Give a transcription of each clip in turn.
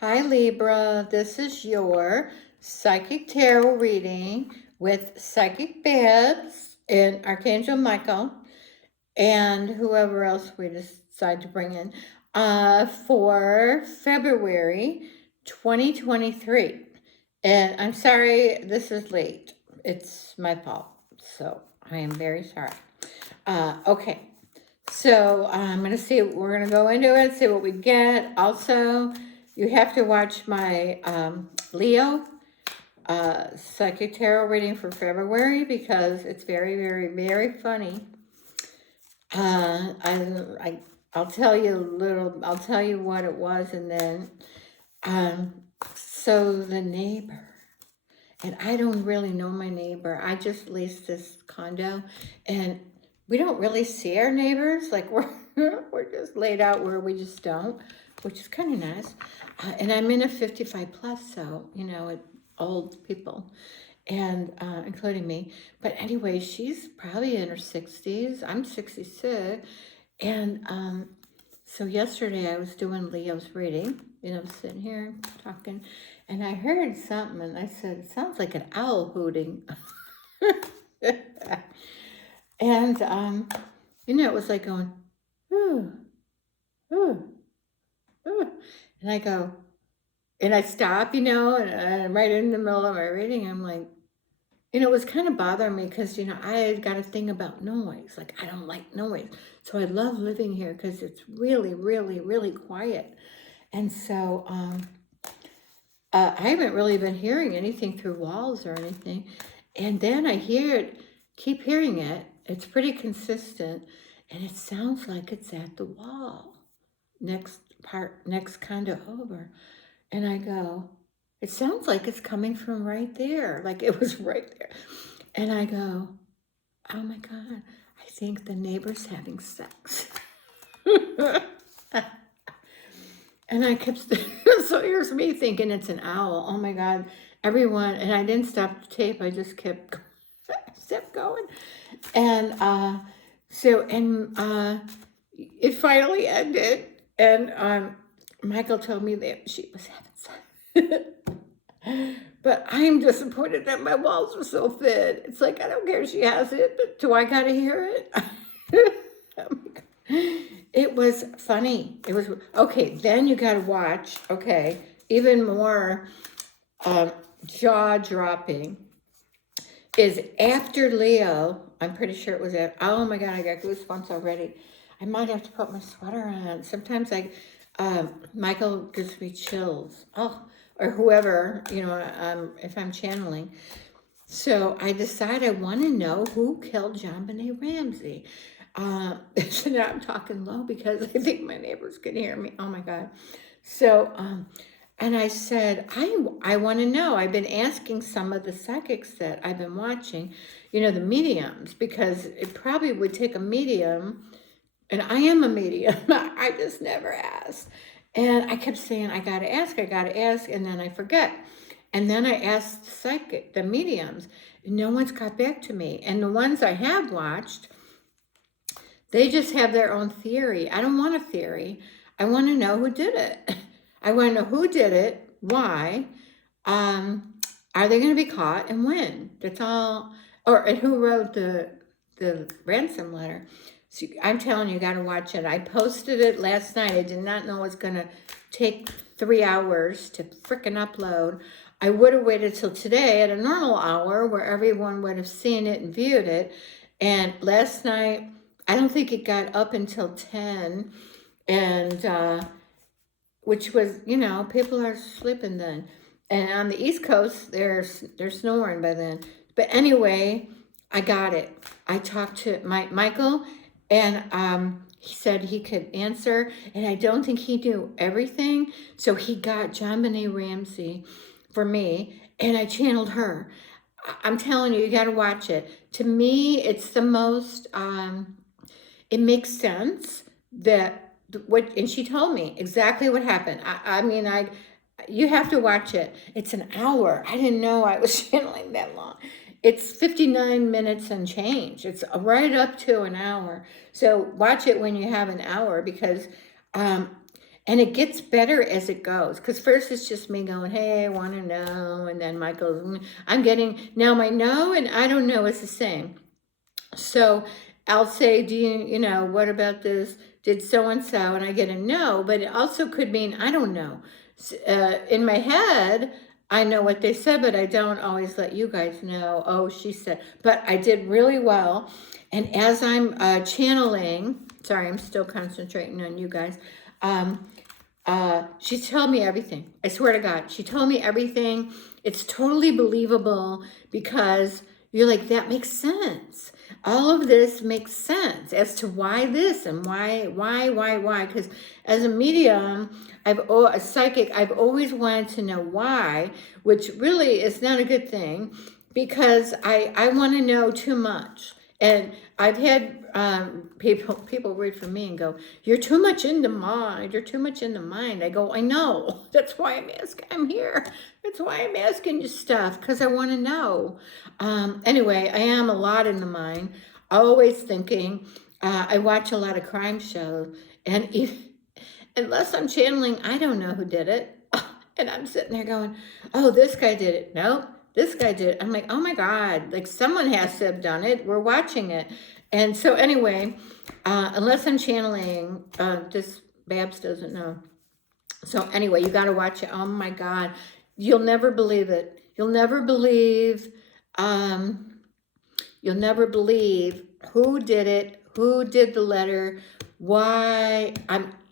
Hi Libra, this is your Psychic Tarot reading with Psychic Babbs and Archangel Michael and whoever else we decide to bring in for February 2023. And I'm sorry this is late. It's my fault. So I am very sorry. Okay. So I'm going to see, we're going to go into it, see what we get. Also, you have to watch my Leo Psychic Tarot reading for February because it's very, very, very funny. I'll tell you a little, I'll tell you what it was, and then, so the neighbor, and I don't really know my neighbor. I just leased this condo, and we don't really see our neighbors. Like we're just laid out where we just don't, which is kind of nice. And I'm in a 55 plus, so old people, and including me. But anyway, she's probably in her 60s. I'm 66, and so yesterday I was doing Leo's reading. Sitting here talking, and I heard something, and I said, "It sounds like an owl hooting." And it was like going, ooh, ooh, ooh. And I go, and I stop, and right in the middle of my reading, I'm like, it was kind of bothering me because, I got a thing about noise. Like, I don't like noise. So I love living here because it's really, really, really quiet. And so I haven't really been hearing anything through walls or anything. And then I keep hearing it. It's pretty consistent. And it sounds like it's at the wall. Next kind of over. And I go, it sounds like it's coming from right there. Like it was right there. And I go, oh my God, I think the neighbor's having sex. And I kept, so here's me thinking it's an owl. Oh my God, everyone. And I didn't stop the tape. I just kept going. And it finally ended. And Michael told me that she was having sex. But I'm disappointed that my walls were so thin. It's like, I don't care if she has it, but do I gotta hear it? Oh my God. It was funny. It was, okay, then you gotta watch, okay, even more jaw-dropping is after Leo. I'm pretty sure it was oh my God, I got goosebumps already. I might have to put my sweater on. Sometimes Michael gives me chills. Oh, or whoever, if I'm channeling. So I decide I want to know who killed JonBenet Ramsey. So now I'm talking low because I think my neighbors can hear me. Oh my God. So, and I said, I want to know. I've been asking some of the psychics that I've been watching, the mediums, because it probably would take a medium, and I am a medium. I just never asked. And I kept saying, I got to ask, and then I forget. And then I asked the mediums, and no one's got back to me. And the ones I have watched, they just have their own theory. I don't want a theory. I want to know who did it. I want to know who did it, why, are they going to be caught, and when? That's all. And who wrote the ransom letter? So I'm telling you, you got to watch it. I posted it last night. I did not know it was going to take 3 hours to frickin' upload. I would have waited till today at a normal hour where everyone would have seen it and viewed it. And last night, I don't think it got up until 10. And which was, people are sleeping then. And on the East Coast, they're snoring by then. But anyway, I got it. I talked to Michael, and he said he could answer, and I don't think he knew everything. So he got JonBenet Ramsey for me, and I channeled her. I'm telling you, you got to watch it. To me, it's the most, it makes sense that and she told me exactly what happened. You have to watch it. It's an hour. I didn't know I was channeling that long. It's 59 minutes and change. It's right up to an hour. So watch it when you have an hour because, And it gets better as it goes. Because first it's just me going, hey, I want to know. And then Michael's, I'm getting, now my no and I don't know is the same. So I'll say, do you know, what about this? Did so-and-so? And I get a no, but it also could mean, I don't know. In my head, I know what they said, but I don't always let you guys know, oh, she said, but I did really well. And as I'm channeling, sorry, I'm still concentrating on you guys. She told me everything. I swear to God, she told me everything. It's totally believable because you're like, that makes sense. All of this makes sense as to why this and why. Because as a medium, a psychic, I've always wanted to know why, which really is not a good thing because I want to know too much. And I've had people read from me and go, you're too much in the mind. You're too much in the mind. I go, I know. That's why I'm asking. I'm here. That's why I'm asking you stuff, because I want to know. Anyway, I am a lot in the mind, always thinking. I watch a lot of crime shows, and unless I'm channeling, I don't know who did it. And I'm sitting there going, oh, this guy did it. Nope. This guy did it. I'm like, oh my God, like someone has to have done it. We're watching it. And so anyway, unless I'm channeling, this Babbs doesn't know. So anyway, you got to watch it. Oh my God. You'll never believe it. You'll never believe who did it, who did the letter, why.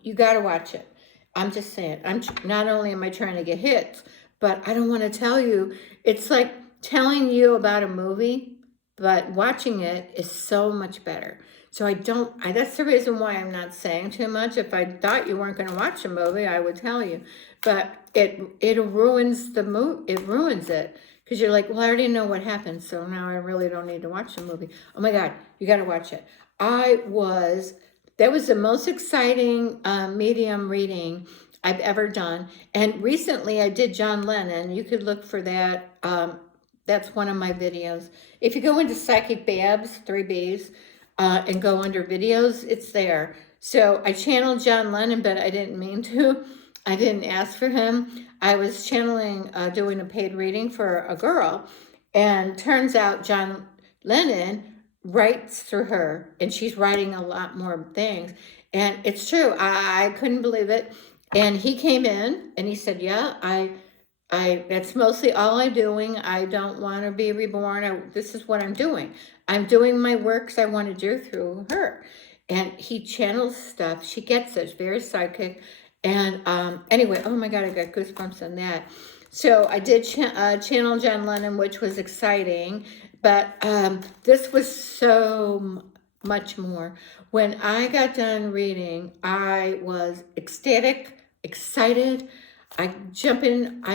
You got to watch it. I'm just saying, not only am I trying to get hits, but I don't want to tell you. It's like telling you about a movie, but watching it is so much better. So that's the reason why I'm not saying too much. If I thought you weren't going to watch a movie, I would tell you. But it ruins the movie. It ruins it. Because you're like, well, I already know what happened, so now I really don't need to watch the movie. Oh my God, you got to watch it. That was the most exciting medium reading I've ever done. And recently I did John Lennon. You could look for that. That's one of my videos. If you go into Psychic Babbs, 3 Bs, and go under videos, it's there. So I channeled John Lennon, but I didn't mean to. I didn't ask for him. I was channeling, doing a paid reading for a girl, and turns out John Lennon writes through her, and she's writing a lot more things. And it's true. I couldn't believe it. And he came in and he said, yeah, that's mostly all I'm doing. I don't want to be reborn. This is what I'm doing. I'm doing my works I want to do through her. And he channels stuff. She gets it. It's very psychic. And anyway, oh my God, I got goosebumps on that. So I did channel John Lennon, which was exciting. But this was so much more. When I got done reading, I was ecstatic, excited. I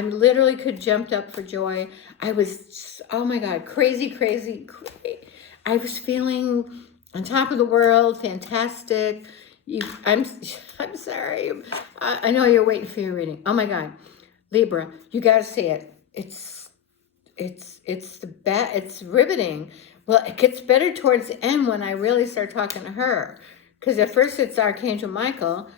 literally could jump up for joy. I was, oh my God, crazy. I was feeling on top of the world, fantastic. I'm sorry. I know you're waiting for your reading. Oh my God, Libra, you got to see it. It's riveting. Well, it gets better towards the end when I really start talking to her. Because at first it's Archangel Michael,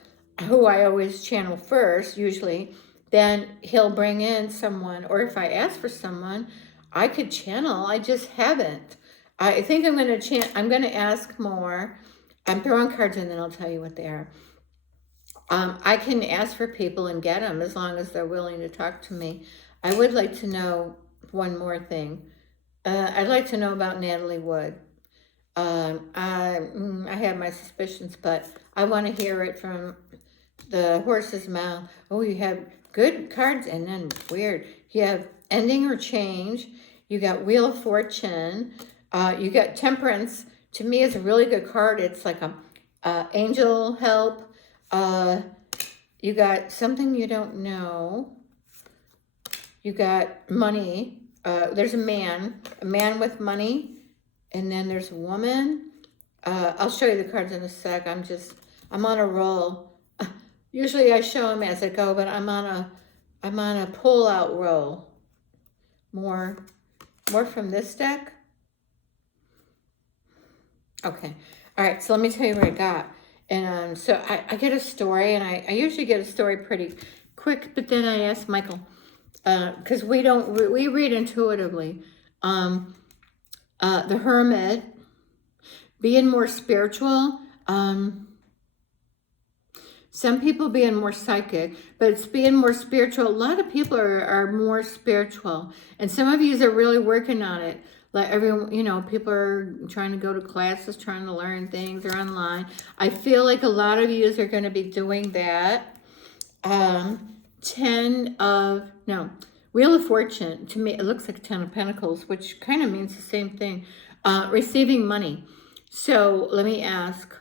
who I always channel first, usually. Then he'll bring in someone, or if I ask for someone, I could channel. I just haven't. I think I'm going to ask more. I'm throwing cards in, then I'll tell you what they are. I can ask for people and get them as long as they're willing to talk to me. I would like to know one more thing. I'd like to know about Natalie Wood. I have my suspicions, but I want to hear it from the horse's mouth. Oh, you have good cards and then weird. You have ending or change. You got Wheel of Fortune. You got Temperance. To me, is a really good card. It's like a angel help. You got something you don't know. You got money. There's a man with money, and then there's a woman. I'll show you the cards in a sec. I'm on a roll. Usually I show them as I go, but I'm on a pull out roll. More from this deck. Okay. All right. So let me tell you what I got. And so I get a story, and I usually get a story pretty quick, but then I ask Michael, because we read intuitively. The Hermit, being more spiritual. Some people being more psychic, but it's being more spiritual. A lot of people are more spiritual, and some of you are really working on it. Like everyone, people are trying to go to classes, trying to learn things, or online. I feel like a lot of you are going to be doing that. Wheel of Fortune, to me, it looks like 10 of Pentacles, which kind of means the same thing. Receiving money. So let me ask.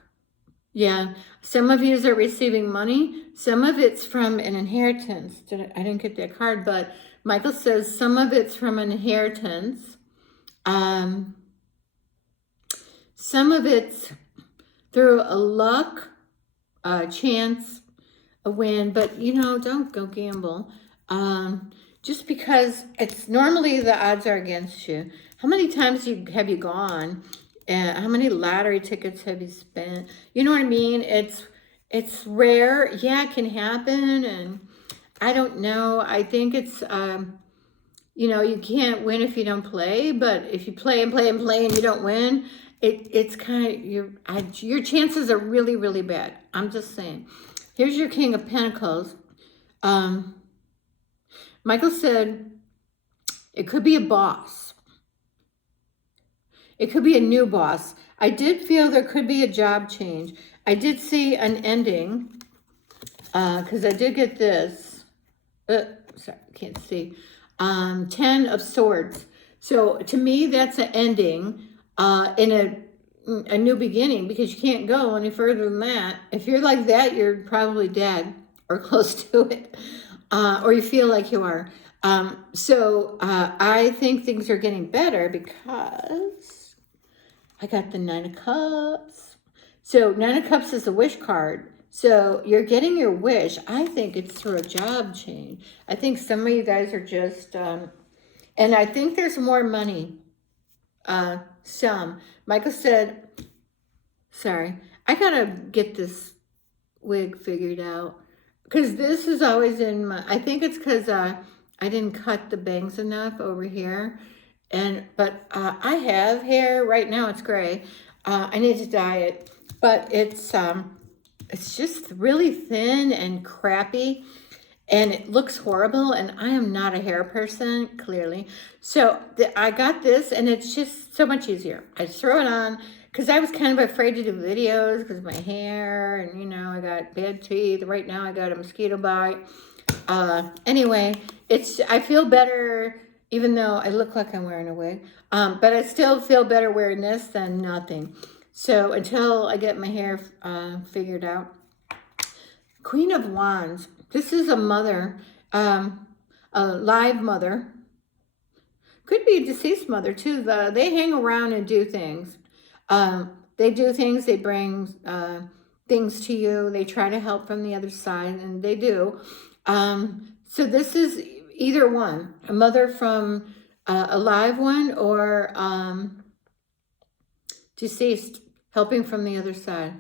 Yeah, some of you are receiving money. Some of it's from an inheritance. I didn't get that card, but Michael says some of it's from an inheritance. Some of it's through a luck, chance, a win, but don't go gamble. Just because it's normally the odds are against you. How many times have you gone? How many lottery tickets have you spent? You know what I mean? It's rare. Yeah, it can happen, and I don't know. I think it's you can't win if you don't play, but if you play and play and play and you don't win, it's kind of your chances are really, really bad. I'm just saying. Here's your King of Pentacles. Michael said it could be a boss. It could be a new boss. I did feel there could be a job change. I did see an ending, because I did get this. Sorry, can't see. 10 of Swords. So to me, that's an ending in a new beginning, because you can't go any further than that. If you're like that, you're probably dead or close to it, or you feel like you are. So I think things are getting better because I got the 9 of Cups. So 9 of Cups is a wish card. So you're getting your wish. I think it's through a job change. I think some of you guys are just, and I think there's more money. Michael said, sorry, I gotta get this wig figured out. Because this is always in my, I think it's because I didn't cut the bangs enough over here. But I have hair right now. It's gray. I need to dye it, but it's just really thin and crappy, and it looks horrible. And I am not a hair person, clearly. So I got this, and it's just so much easier. I just throw it on because I was kind of afraid to do videos because of my hair, and I got bad teeth. Right now, I got a mosquito bite. Anyway, I feel better. Even though I look like I'm wearing a wig, but I still feel better wearing this than nothing. So until I get my hair figured out. Queen of Wands. This is a mother, a live mother. Could be a deceased mother too. They hang around and do things. They do things. They bring things to you. They try to help from the other side, and they do. So this is either one, a mother from a live one, or deceased, helping from the other side.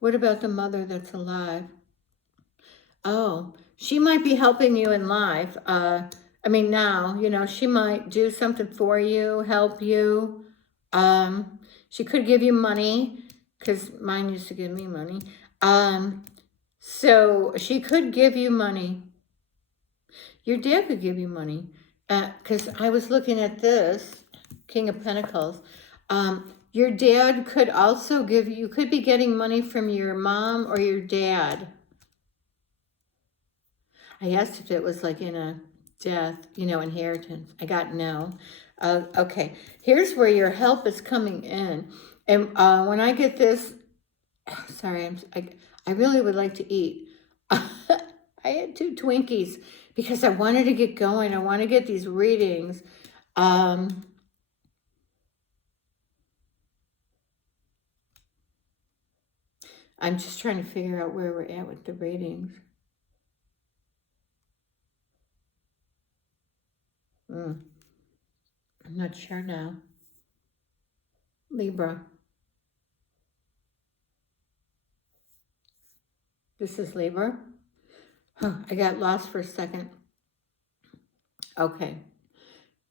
What about the mother that's alive? Oh, she might be helping you in life. Now, she might do something for you, help you. She could give you money, because mine used to give me money. So she could give you money. Your dad could give you money, because I was looking at this, King of Pentacles. Your dad could also you could be getting money from your mom or your dad. I asked if it was like in a death, inheritance. I got no. Okay, here's where your help is coming in. And when I get this, sorry, I really would like to eat. I had 2 Twinkies because I wanted to get going. I want to get these readings. I'm just trying to figure out where we're at with the readings. I'm not sure now. Libra. This is Libra. Huh, I got lost for a second. Okay.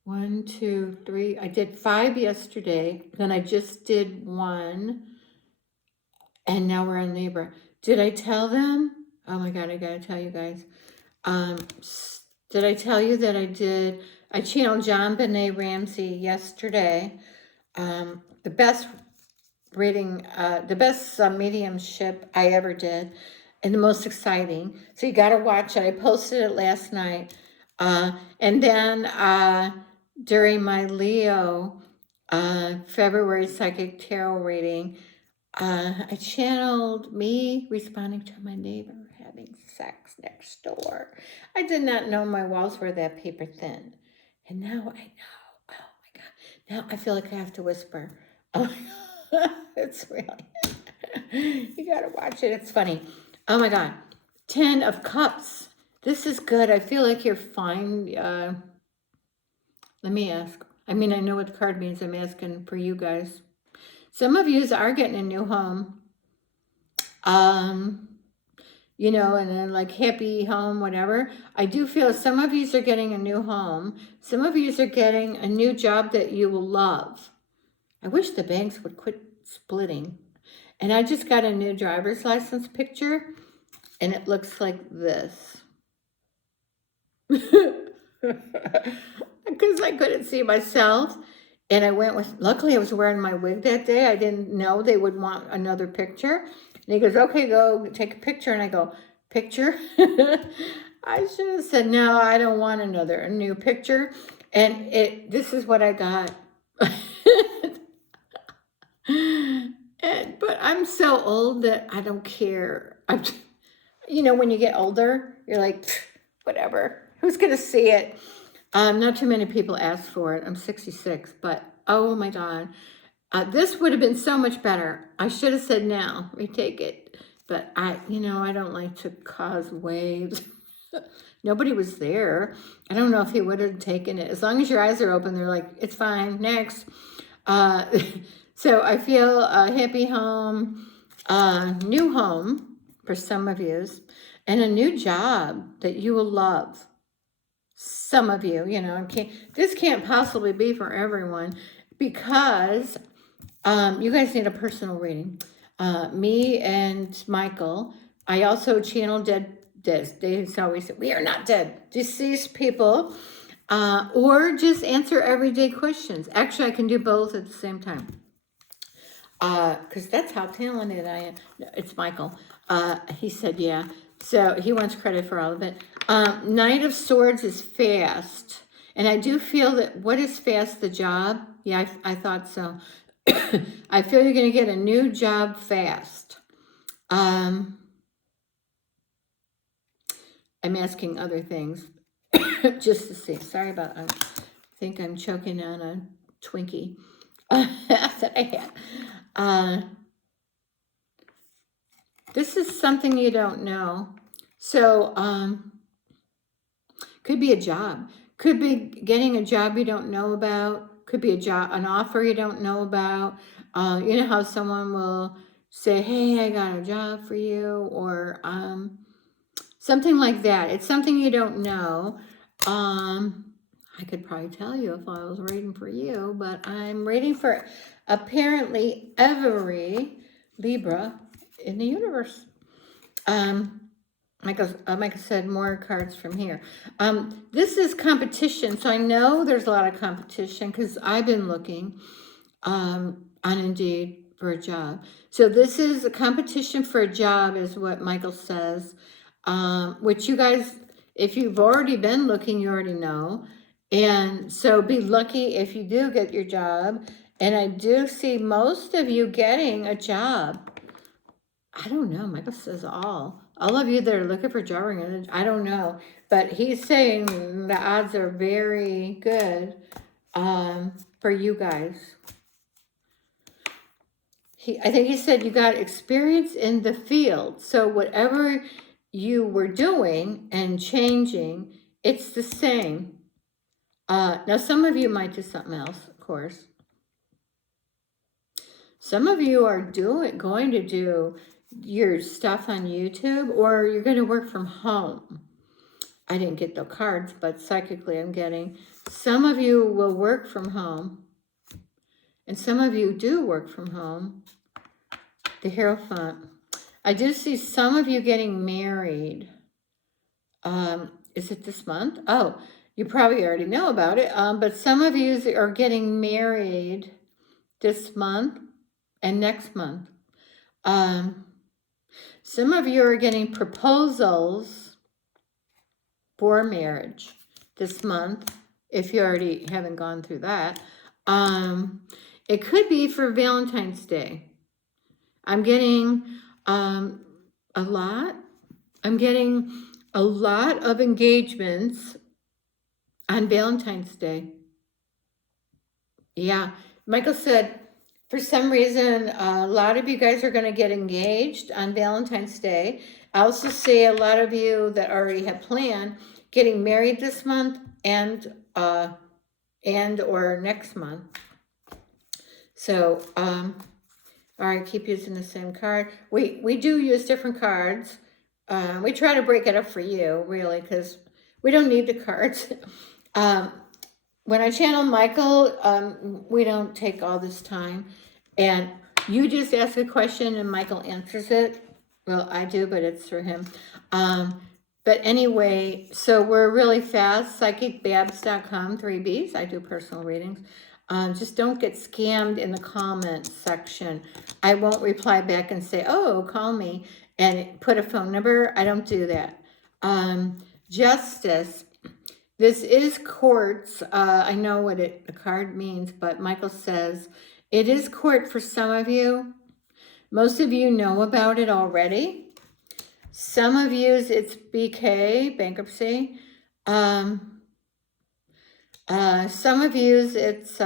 1, 2, 3. I did 5 yesterday. Then I just did 1. And now we're on Libra. Did I tell them? Oh my God, I gotta tell you guys. Did I tell you that I channeled John Benet Ramsey yesterday. The best reading, the best mediumship I ever did, and the most exciting. So you got to watch it. I posted it last night. And then during my Leo February Psychic Tarot reading, I channeled me responding to my neighbor having sex next door. I did not know my walls were that paper thin. And now I know. Oh my God. Now I feel like I have to whisper. Oh my God. It's really, you gotta watch it. It's funny. Oh my God. 10 of Cups. This is good. I feel like you're fine. Let me ask. I mean, I know what the card means. I'm asking for you guys. Some of you are getting a new home. You know, and then like happy home, whatever. I do feel some of you are getting a new home. Some of you are getting a new job that you will love. I wish the banks would quit splitting. And I just got a new driver's license picture, and it looks like this. Because I couldn't see myself. And I went with, luckily I was wearing my wig that day. I didn't know they would want another picture. And he goes, okay, go take a picture. And I go, picture? I should have said, no, I don't want a new picture. And this is what I got. But I'm so old that I don't care. You know, when you get older, you're like, whatever. Who's going to see it? Not too many people ask for it. I'm 66, but oh my God. This would have been so much better. I should have said no, retake it. But I don't like to cause waves. Nobody was there. I don't know if he would have taken it. As long as your eyes are open, they're like, it's fine, next. So I feel a happy home, new home for some of you, and a new job that you will love. Some of you, this can't possibly be for everyone because you guys need a personal reading. Me and Michael, I also channel dead. They always say, we are not dead, deceased people, or just answer everyday questions. Actually, I can do both at the same time. Because that's how talented I am. No, it's Michael. He said, yeah. So he wants credit for all of it. Knight of Swords is fast. And I do feel that, what is fast? The job? Yeah, I thought so. I feel you're going to get a new job fast. I'm asking other things just to see. Sorry about, I think I'm choking on a Twinkie. That I had. This is something you don't know. So, could be a job. Could be getting a job you don't know about. Could be an offer you don't know about. You know how someone will say, hey, I got a job for you, or something like that. It's something you don't know. I could probably tell you if I was reading for you, but I'm reading for apparently every Libra in the universe. Like I said, more cards from here. This is competition, so I know there's a lot of competition because I've been looking on Indeed for a job. So this is a competition for a job is what Michael says, which you guys, if you've already been looking, you already know. And so be lucky if you do get your job. And I do see most of you getting a job. I don't know. Michael says all of you that are looking for job, I don't know. But he's saying the odds are very good for you guys. I think he said you got experience in the field. So whatever you were doing and changing, it's the same. Now, some of you might do something else, of course. Some of you are going to do, your stuff on YouTube, or you're going to work from home. I didn't get the cards, but psychically I'm getting. Some of you will work from home, and some of you do work from home. The Hierophant. I do see some of you getting married. Is it this month? Oh, you probably already know about it. But some of you are getting married this month and next month. Some of you are getting proposals for marriage this month, if you already haven't gone through that. It could be for Valentine's Day. I'm getting a lot. I'm getting a lot of engagements on Valentine's Day. Yeah, Michael said, for some reason, a lot of you guys are going to get engaged on Valentine's Day. I also see a lot of you that already have planned getting married this month and or next month. So, all right, keep using the same card. We do use different cards. We try to break it up for you, really, because we don't need the cards. When I channel Michael, we don't take all this time. And you just ask a question and Michael answers it. Well, I do, but it's for him. But anyway, so we're really fast. PsychicBabbs.com, 3 Bs. I do personal readings. Just don't get scammed in the comments section. I won't reply back and say, oh, call me and put a phone number. I don't do that. Justice. This is courts. I know what the card means, but Michael says it is court for some of you. Most of you know about it already. Some of you, it's BK, bankruptcy. Some of you, it's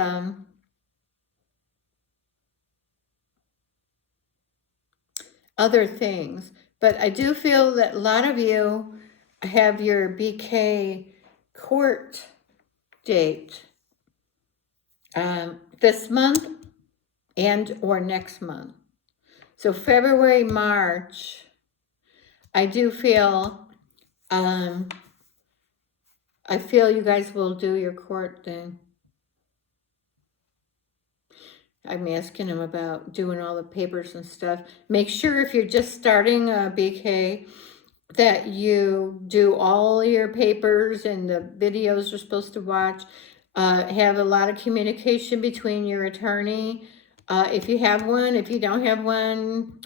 other things. But I do feel that a lot of you have your BK court date this month and or next month. So February, March, I do feel, I feel you guys will do your court thing. I'm asking him about doing all the papers and stuff. Make sure if you're just starting a BK that you do all your papers and the videos you're supposed to watch. Have a lot of communication between your attorney. If you have one, if you don't have one,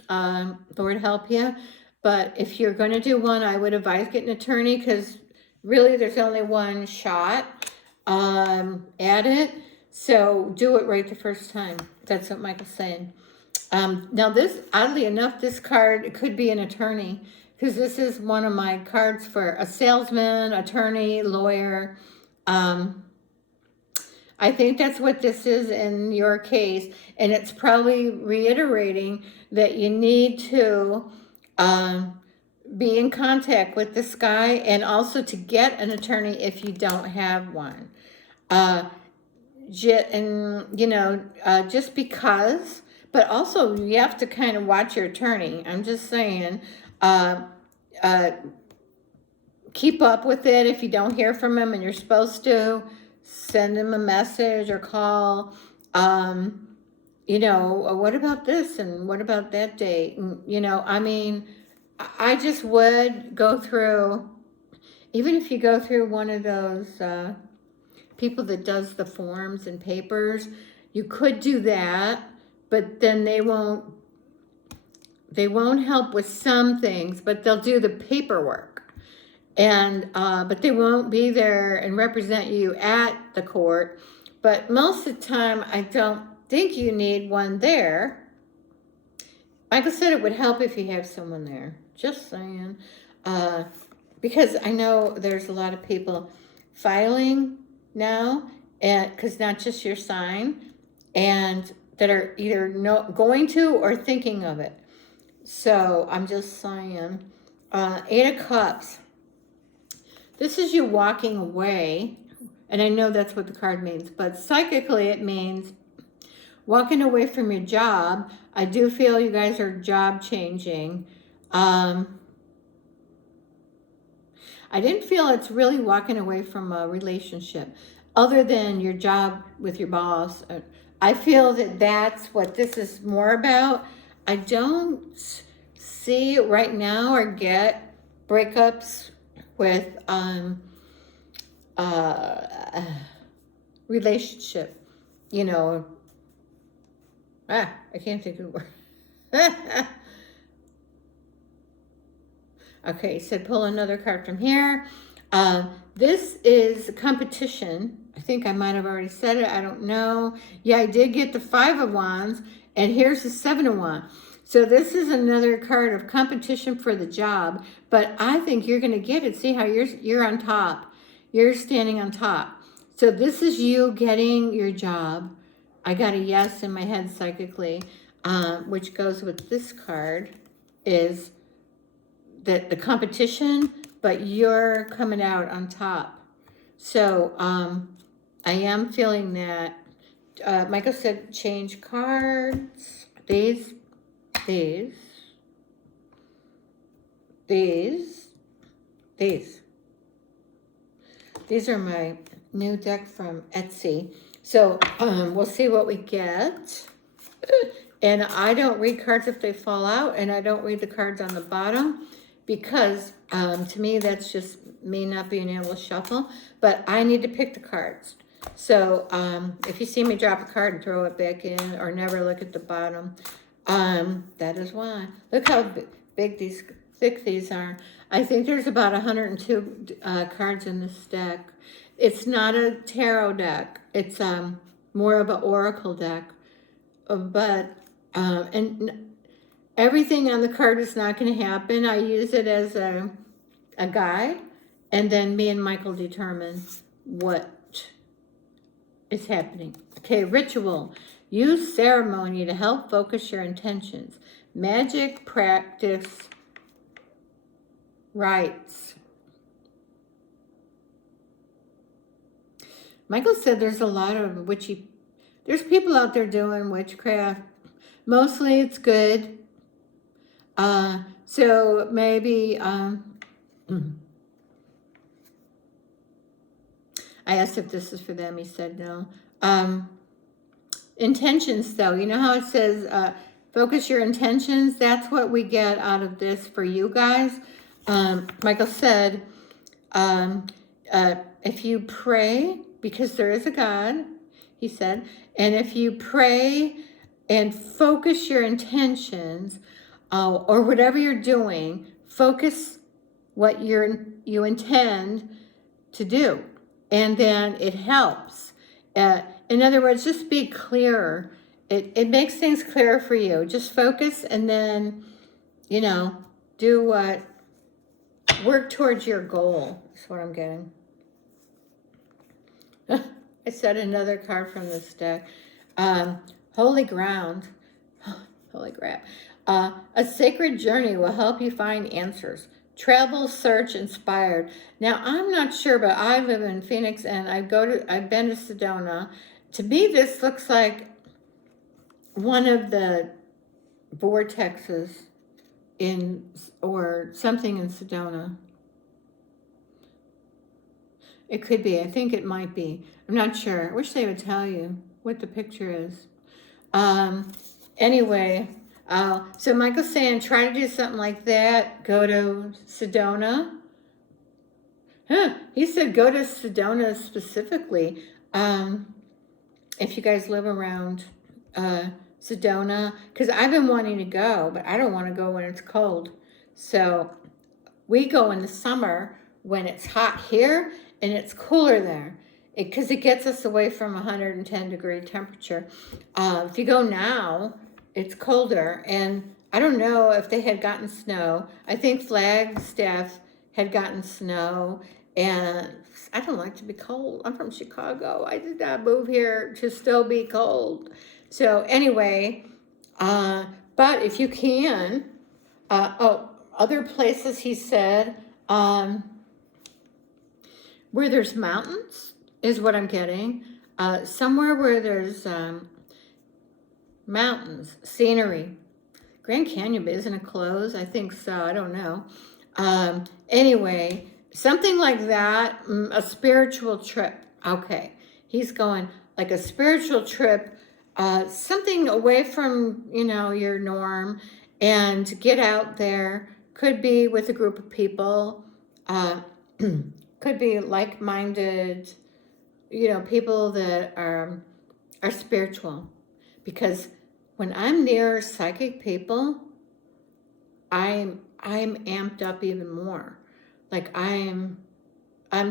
Lord help you. But if you're going to do one, I would advise getting an attorney because really there's only one shot at it. So do it right the first time. That's what Michael's saying. Now this, oddly enough, this card could be an attorney because this is one of my cards for a salesman, attorney, lawyer. I think that's what this is in your case. And it's probably reiterating that you need to be in contact with this guy and also to get an attorney if you don't have one. Just because, but also you have to kind of watch your attorney. I'm just saying, keep up with it. If you don't hear from him and you're supposed to, send him a message or call. What about this and what about that date? And, I mean, I just would go through, even if you go through one of those people that does the forms and papers, you could do that, but then they won't help with some things, but they'll do the paperwork. And but they won't be there and represent you at the court. But most of the time, I don't think you need one there. Michael said it would help if you have someone there. Just saying. Because I know there's a lot of people filing now, and because not just your sign, and that are either going to or thinking of it. So I'm just saying. 8 of Cups. This is you walking away, and I know that's what the card means, but psychically it means walking away from your job. I do feel you guys are job changing. I didn't feel it's really walking away from a relationship other than your job with your boss. I feel that that's what this is more about. I don't see right now or get breakups with relationship, you know. I can't think of the word. Okay, he said pull another card from here. This is a competition. I think I might have already said it. I don't know. Yeah, I did get the 5 of Wands, and here's the 7 of Wands. So this is another card of competition for the job, but I think you're going to get it. See how you're on top. You're standing on top. So this is you getting your job. I got a yes in my head psychically, which goes with this card, is that the competition, but you're coming out on top. So I am feeling that. Michael said change cards. These are my new deck from Etsy. So we'll see what we get. And I don't read cards if they fall out, and I don't read the cards on the bottom because to me that's just me not being able to shuffle. But I need to pick the cards. So if you see me drop a card and throw it back in or never look at the bottom, that is why. Look how thick these are. I think there's about 102 cards in this deck. It's not a tarot deck. It's more of an oracle deck. But and everything on the card is not going to happen. I use it as a guide, and then me and Michael determine what is happening. Okay, ritual. Use ceremony to help focus your intentions. Magic practice rites. Michael said there's a lot of there's people out there doing witchcraft. Mostly it's good. So maybe, I asked if this is for them. He said no. Intentions, though. You know how it says, focus your intentions? That's what we get out of this for you guys. Michael said, if you pray, because there is a God, he said, and if you pray and focus your intentions, or whatever you're doing, focus what you intend to do, and then it helps. In other words, just be clearer. It makes things clearer for you. Just focus, and then, you know, do what, work towards your goal. That's what I'm getting. I said another card from this deck. Holy ground. Holy crap. A sacred journey will help you find answers. Travel, search, inspired. Now, I'm not sure, but I live in Phoenix, and I've been to Sedona. To me, this looks like one of the vortexes or something in Sedona. It could be. I think it might be. I'm not sure. I wish they would tell you what the picture is. Anyway, so Michael's saying try to do something like that. Go to Sedona. He said go to Sedona specifically. If you guys live around Sedona, because I've been wanting to go, but I don't want to go when it's cold. So we go in the summer when it's hot here and it's cooler there, because it gets us away from 110 degree temperature. If you go now, it's colder, and I don't know if they had gotten snow. I think Flagstaff had gotten snow, and I don't like to be cold. I'm from Chicago. I did not move here to still be cold. So anyway, but if you can, other places he said, where there's mountains is what I'm getting. Somewhere where there's mountains, scenery. Grand Canyon, but isn't it closed? I think so. I don't know. Anyway, something like that. A spiritual trip. Okay. He's going like a spiritual trip, something away from, your norm, and get out there. Could be with a group of people. Could be like-minded, people that are spiritual. Because when I'm near psychic people, I'm amped up even more. Like I'm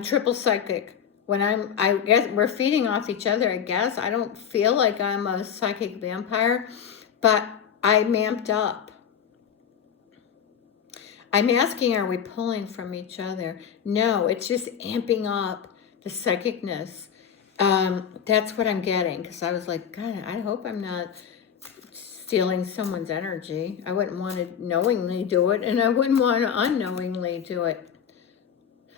triple psychic. When I guess we're feeding off each other, I guess. I don't feel like I'm a psychic vampire, but I'm amped up. I'm asking, are we pulling from each other? No, it's just amping up the psychicness. That's what I'm getting, because I was like, God, I hope I'm not stealing someone's energy. I wouldn't want to knowingly do it, and I wouldn't want to unknowingly do it.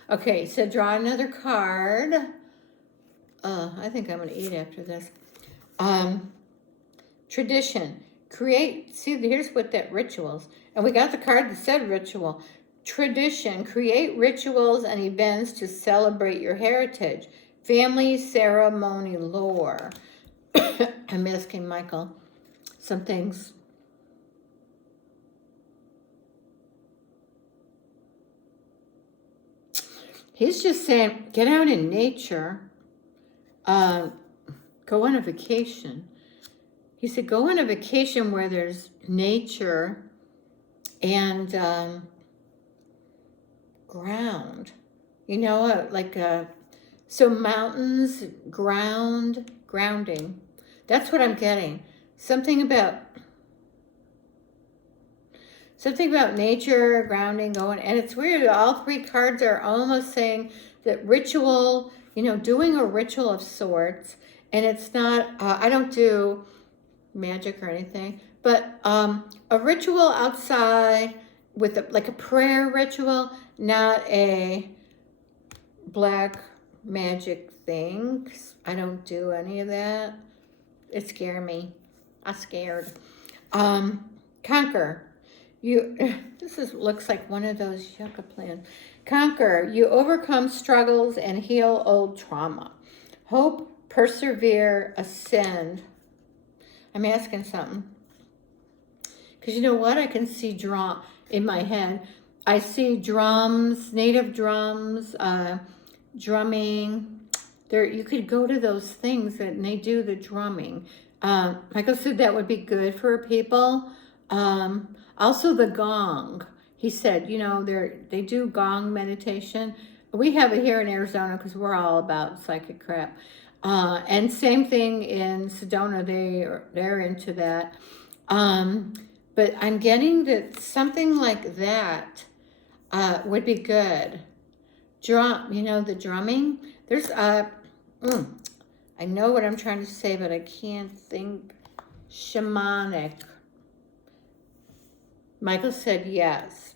Okay, so draw another card. I think I'm going to eat after this. Tradition. Create, see, here's what that rituals. And we got the card that said ritual. Tradition. Create rituals and events to celebrate your heritage. Family ceremony lore. I'm asking Michael some things. He's just saying, get out in nature. Go on a vacation. He said, go on a vacation where there's nature and ground. So mountains, grounding. That's what I'm getting. Something about nature, grounding, going. And it's weird. All three cards are almost saying that ritual, doing a ritual of sorts. And it's not, I don't do magic or anything, but a ritual outside with like a prayer ritual, not a black magic thing. I don't do any of that. It scared me. I'm scared. Conquer. Looks like one of those yucca plants. Conquer. You overcome struggles and heal old trauma. Hope, persevere, ascend. I'm asking something. Because you know what? I can see drum in my head. I see drums, native drums, drumming. You could go to those things and they do the drumming. Michael said that would be good for people. Also the gong. He said, they do gong meditation. We have it here in Arizona because we're all about psychic crap. And same thing in Sedona, they're into that. But I'm getting that something like that would be good. The drumming. There's I know what I'm trying to say, but I can't think. Shamanic. Michael said yes.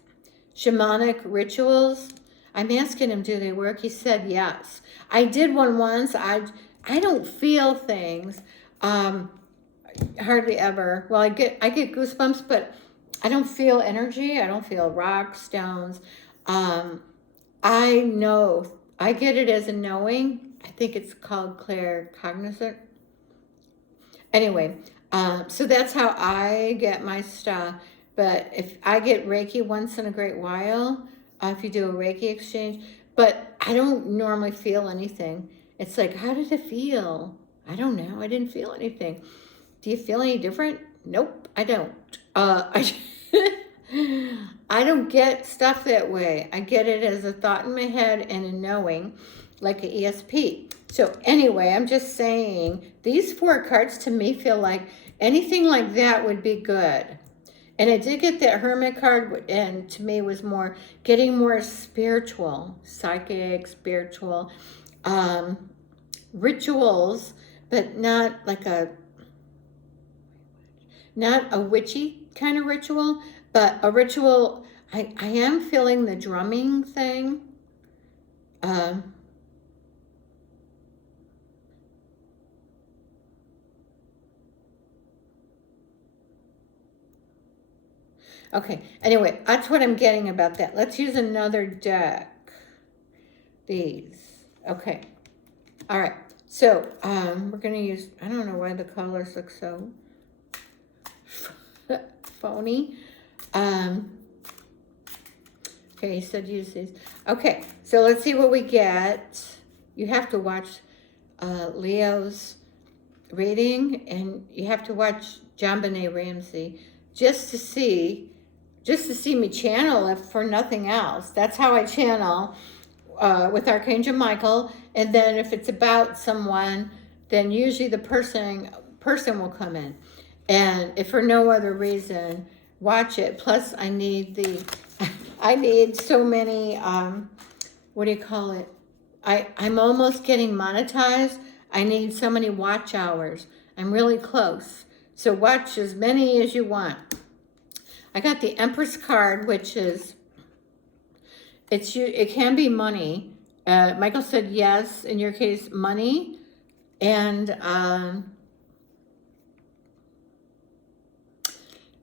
Shamanic rituals. I'm asking him, do they work? He said yes. I did one once. I don't feel things, hardly ever. Well, I get goosebumps, but I don't feel energy. I don't feel rocks, stones. I know. I get it as a knowing. I think it's called claircognizant. Anyway, so that's how I get my stuff. But if I get Reiki once in a great while, if you do a Reiki exchange, but I don't normally feel anything. It's like, how did it feel? I don't know. I didn't feel anything. Do you feel any different? Nope, I don't. I don't get stuff that way. I get it as a thought in my head and a knowing, like an ESP. So anyway, I'm just saying, these 4 cards to me feel like anything like that would be good. And I did get that Hermit card, and to me was getting more spiritual, psychic, spiritual, rituals, but not a witchy kind of ritual, but a ritual. I am feeling the drumming thing. Okay, anyway, that's what I'm getting about that. Let's use another deck. These. Okay. All right. So, we're going to use, I don't know why the colors look so phony. Okay, he said use these. Okay, so let's see what we get. You have to watch Leo's reading, and you have to watch John Benet Ramsey just to see me channel it for nothing else. That's how I channel with Archangel Michael. And then if it's about someone, then usually the person will come in. And if for no other reason, watch it. Plus, I need I need so many, what do you call it? I'm almost getting monetized. I need so many watch hours. I'm really close. So watch as many as you want. I got the Empress card, which is, it can be money. Michael said yes, in your case, money. And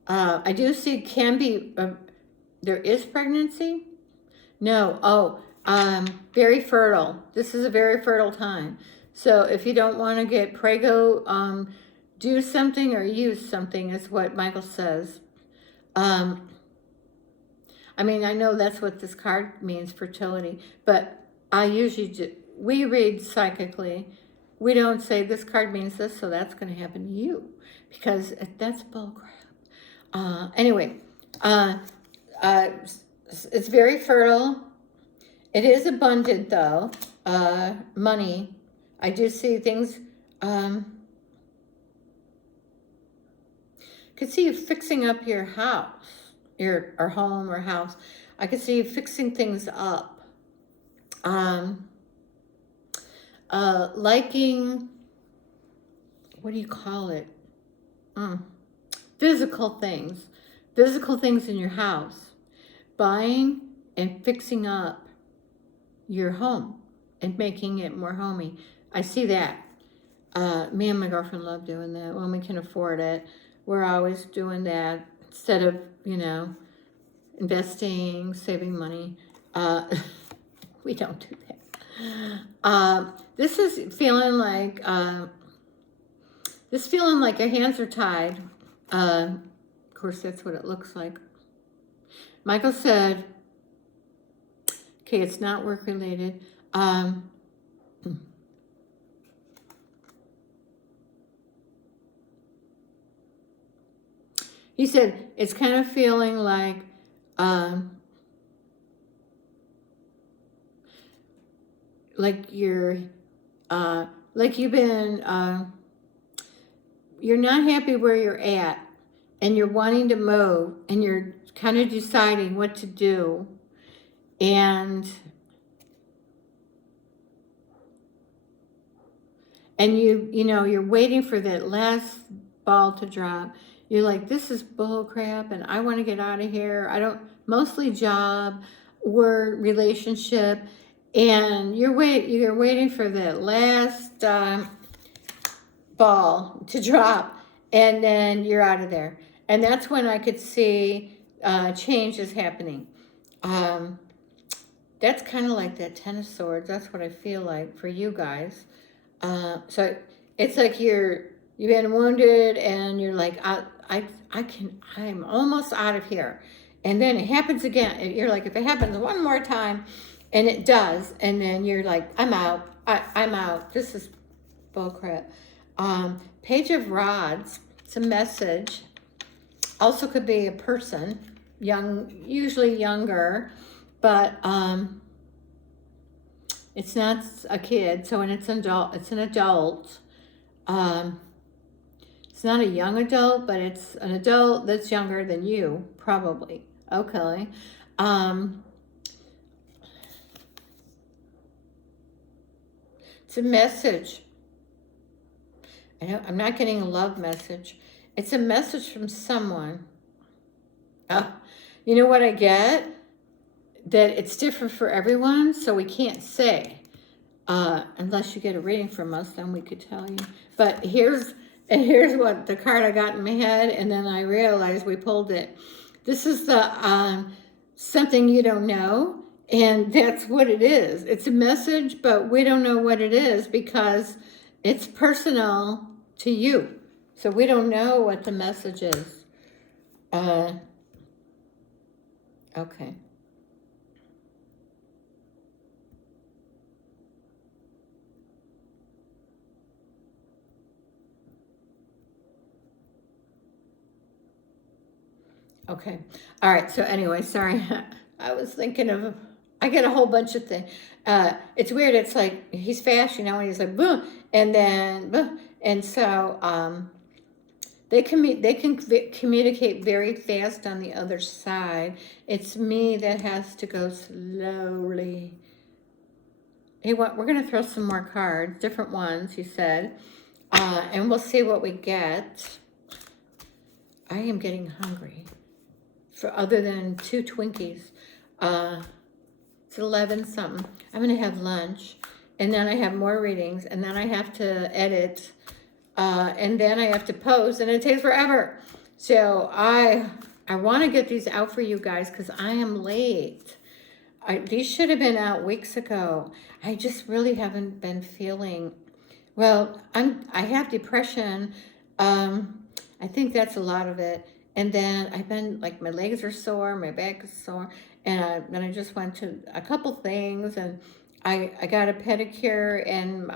I do see can be, there is pregnancy? No, very fertile. This is a very fertile time. So if you don't want to get prego, do something or use something is what Michael says. I mean, I know that's what this card means, fertility, but I usually do, we read psychically. We don't say this card means this, so that's going to happen to you, because that's bullcrap. Anyway, it's very fertile. It is abundant, though. Money. I do see things. Could see you fixing up your house, or home or house. I could see you fixing things up. Liking, what do you call it? Physical things in your house. Buying and fixing up your home and making it more homey. I see that. Me and my girlfriend love doing that when we can afford it. We're always doing that instead of, investing, saving money. We don't do that. This is feeling like, your hands are tied. Of course, that's what it looks like. Michael said, okay, it's not work related. He said, it's kind of feeling like, you're, like you've been, you're not happy where you're at, and you're wanting to move, and you're kind of deciding what to do, and you're waiting for that last ball to drop. You're like, this is bull crap, and I want to get out of here. Mostly job, work, relationship, and you're waiting for that last ball to drop, and then you're out of there. And that's when I could see change is happening. That's kind of like that Ten of Swords. That's what I feel like for you guys. So it's like you've been wounded, and you're like, I'm almost out of here. And then it happens again. You're like, if it happens one more time, and it does, and then you're like, I'm out. I'm out. This is bullcrap. Page of Rods. It's a message. Also could be a person, usually younger, but it's not a kid. So when it's an adult, it's an adult. It's not a young adult, but it's an adult that's younger than you, probably. Okay. It's a message. I'm not getting a love message. It's a message from someone. You know what I get? That it's different for everyone, so we can't say. Unless you get a reading from us, then we could tell you. But here's what the card I got in my head, and then I realized we pulled it. This is the something you don't know, and that's what it is. It's a message, but we don't know what it is because it's personal to you. So we don't know what the message is. Okay. Okay. All right. So anyway, sorry. I was thinking of, I get a whole bunch of things. It's weird. It's like, he's fast, you know, and he's like, boom, and then, boom. And so, they can communicate very fast on the other side. It's me that has to go slowly. Hey, what? We're going to throw some more cards, different ones, he said. And we'll see what we get. I am getting hungry. For other than 2 Twinkies. It's 11 something. I'm going to have lunch. And then I have more readings. And then I have to edit. And then I have to post. And it takes forever. So I want to get these out for you guys because I am late. These should have been out weeks ago. I just really haven't been feeling... Well, I have depression. I think that's a lot of it. And then I've been, like, my legs are sore, my back is sore, and then I just went to a couple things, and I got a pedicure, and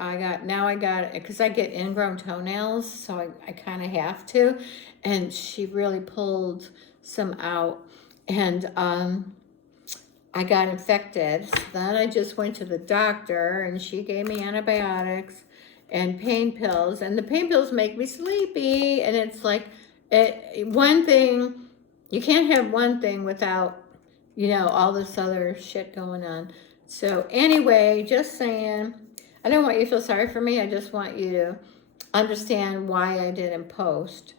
now I got, because I get ingrown toenails, so I kind of have to, and she really pulled some out, and I got infected. So then I just went to the doctor, and she gave me antibiotics and pain pills, and the pain pills make me sleepy, and it's like, one thing, you can't have one thing without, you know, all this other shit going on. So anyway, just saying, I don't want you to feel sorry for me. I just want you to understand why I didn't post.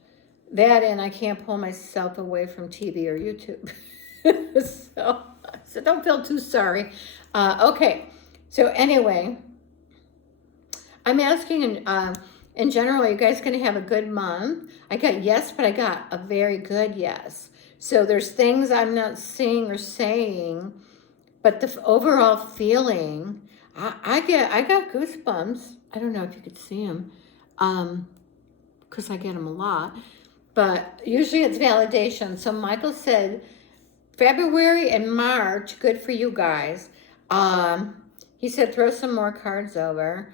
That, and I can't pull myself away from TV or YouTube. so don't feel too sorry. Okay, so anyway, I'm asking... in general, are you guys going to have a good month? I got yes, but I got a very good yes. So there's things I'm not seeing or saying, but the overall feeling, I got goosebumps. I don't know if you could see them, because I get them a lot. But usually it's validation. So Michael said February and March, good for you guys. He said throw some more cards over.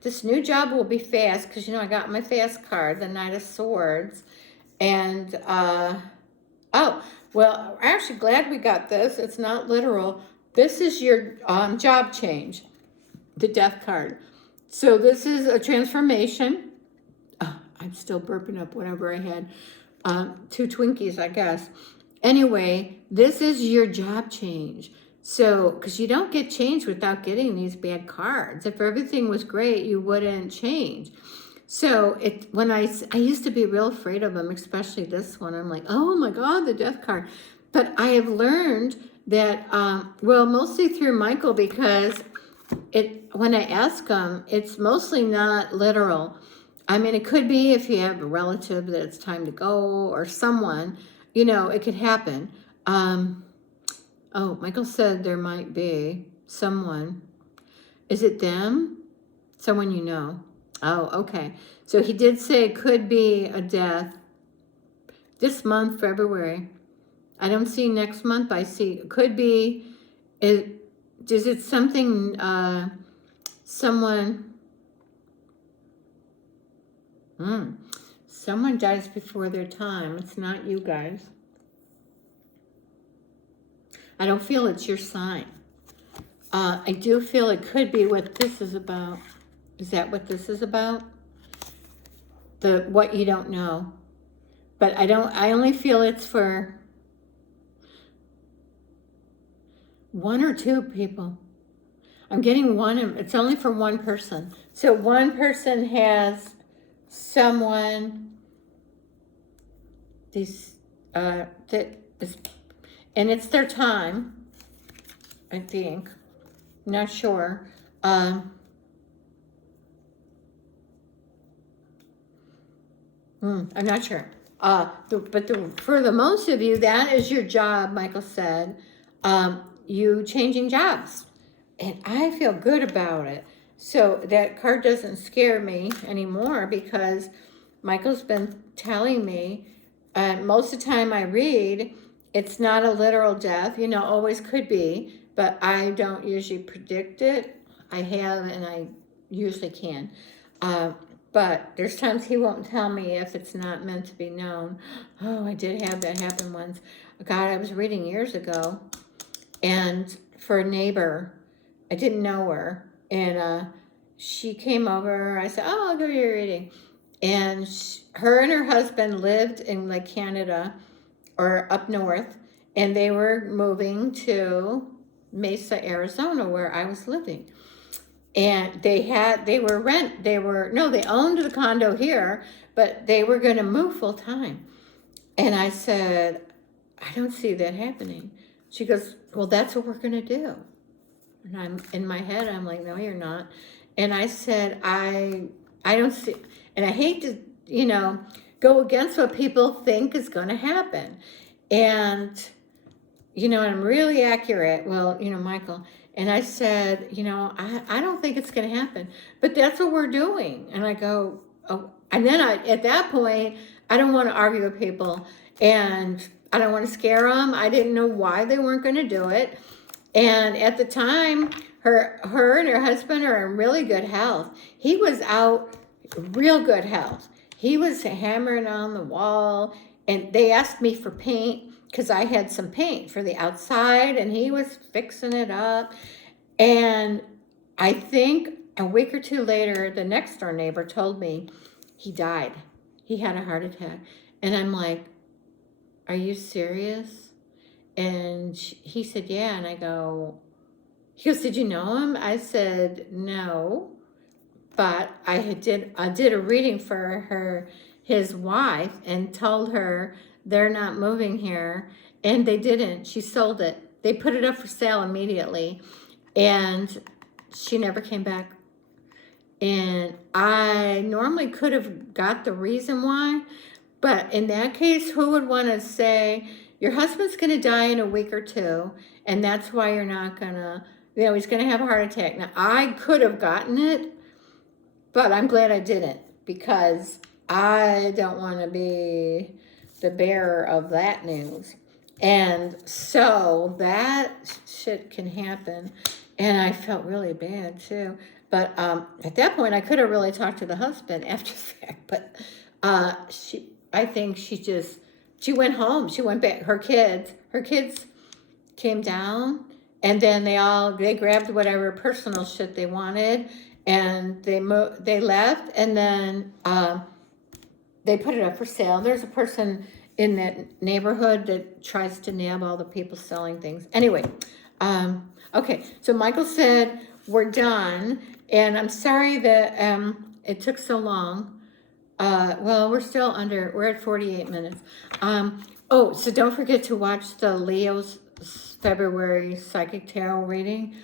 This new job will be fast because, you know, I got my fast card, the Knight of Swords. And, oh, well, I'm actually glad we got this. It's not literal. This is your job change, the Death card. So this is a transformation. Oh, I'm still burping up whatever I had. 2 Twinkies, I guess. Anyway, this is your job change. So, because you don't get change without getting these bad cards. If everything was great, you wouldn't change. So, when I used to be real afraid of them, especially this one. I'm like, oh my God, the Death card. But I have learned that, well, mostly through Michael, because when I ask him, it's mostly not literal. I mean, it could be if you have a relative that it's time to go, or someone, you know, it could happen. Oh, Michael said there might be someone. Is it them? Someone you know. Oh, okay. So he did say it could be a death this month, February. I don't see next month. I see it could be. Is it something, someone... Someone dies before their time. It's not you guys. I don't feel it's your sign. I do feel it could be what this is about. Is that what this is about? What you don't know. But I only feel it's for 1 or 2 people. I'm getting one, it's only for one person. So one person has someone, that is, and it's their time, I think. Not sure. I'm not sure. For the most of you, that is your job, Michael said, you changing jobs. And I feel good about it. So that card doesn't scare me anymore because Michael's been telling me, most of the time I read, it's not a literal death, always could be, but I don't usually predict it. I have, and I usually can. But there's times he won't tell me if it's not meant to be known. Oh, I did have that happen once. God, I was reading years ago, and for a neighbor, I didn't know her, and she came over. I said, "Oh, I'll go to your reading," and her and her husband lived in like Canada or up north, and they were moving to Mesa, Arizona, where I was living. And they owned the condo here, but they were going to move full time. And I said, I don't see that happening. She goes, well, that's what we're going to do. And I'm in my head, I'm like, no, you're not. And I said, I don't see, and I hate to, go against what people think is going to happen. And, I'm really accurate. Well, Michael, and I said, I don't think it's going to happen, but that's what we're doing. And I go, oh, and then at that point, I don't want to argue with people, and I don't want to scare them. I didn't know why they weren't going to do it. And at the time, her and her husband are in really good health. He was out, real good health. He was hammering on the wall, and they asked me for paint because I had some paint for the outside, and he was fixing it up. And I think a week or two later, the next door neighbor told me he died. He had a heart attack. And I'm like, are you serious? And he said, yeah. And he goes, did you know him? I said, no. But I did a reading for his wife, and told her they're not moving here. And they didn't. She sold it. They put it up for sale immediately. And she never came back. And I normally could have got the reason why. But in that case, who would want to say, your husband's going to die in a week or two, and that's why you're not going to, he's going to have a heart attack. Now, I could have gotten it, but I'm glad I didn't, because I don't want to be the bearer of that news. And so that shit can happen. And I felt really bad too. But at that point, I could have really talked to the husband after the fact. But I think she went home. She went back. Her kids came down, and then they grabbed whatever personal shit they wanted, and they left, and then they put it up for sale. There's a person in that neighborhood that tries to nab all the people selling things. Anyway, okay, so Michael said we're done, and I'm sorry that it took so long. Well, we're at 48 minutes. So don't forget to watch the Leo's February Psychic Tarot reading,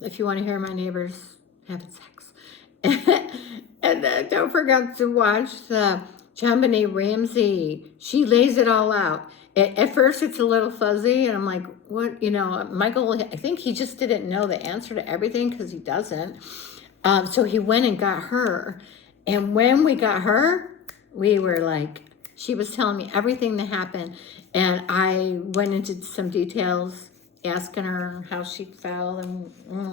if you want to hear my neighbors having sex. And don't forget to watch the Jambini Ramsey. She lays it all out. At first, it's a little fuzzy, and I'm like, what? Michael, I think he just didn't know the answer to everything, because he doesn't. So he went and got her. And when we got her, we were like, she was telling me everything that happened. And I went into some details, asking her how she felt and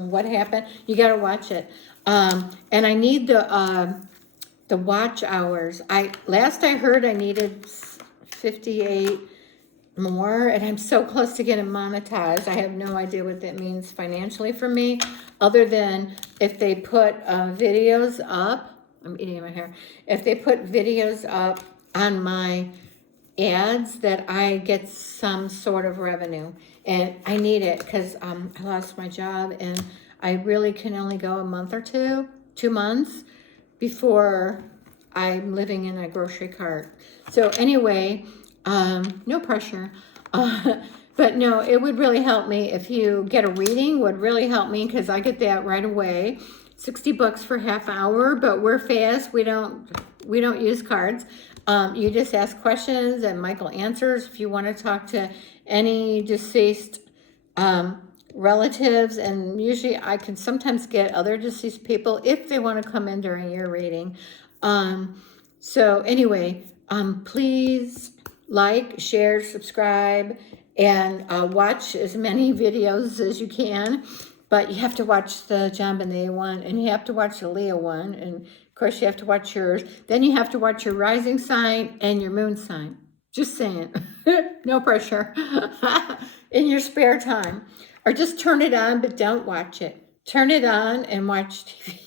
what happened. You got to watch it. And I need the watch hours. Last I heard, I needed 58 more, and I'm so close to getting monetized. I have no idea what that means financially for me, other than if they put videos up. I'm eating my hair. If they put videos up on my ads, that I get some sort of revenue. And I need it, because I lost my job, and I really can only go a month or 2 months before I'm living in a grocery cart. So anyway, no pressure. But no, it would really help me if you get a reading, would really help me, because I get that right away. $60 for half hour, but we're fast. We don't use cards. You just ask questions and Michael answers. If you want to talk to any deceased relatives, and usually I can sometimes get other deceased people if they want to come in during your reading. So anyway, please like, share, subscribe, and watch as many videos as you can. But you have to watch the John Bonet one, and you have to watch the Leo one, and of course you have to watch yours. Then you have to watch your rising sign and your moon sign. Just saying. No pressure. In your spare time. Or just turn it on, but don't watch it. Turn it on and watch TV.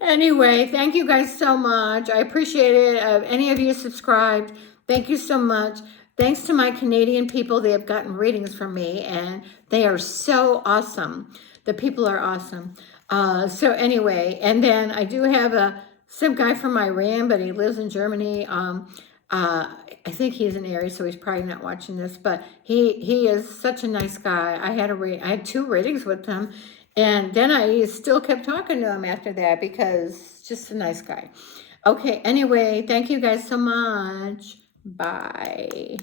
Anyway, thank you guys so much. I appreciate it. Any of you subscribed, thank you so much. Thanks to my Canadian people, they have gotten readings from me, and they are so awesome. The people are awesome. So anyway, and then I do have some guy from Iran, but he lives in Germany. I think he's an Aries, so he's probably not watching this, but he is such a nice guy. I had 2 readings with him, and then I still kept talking to him after that because just a nice guy. Okay, anyway, thank you guys so much. Bye.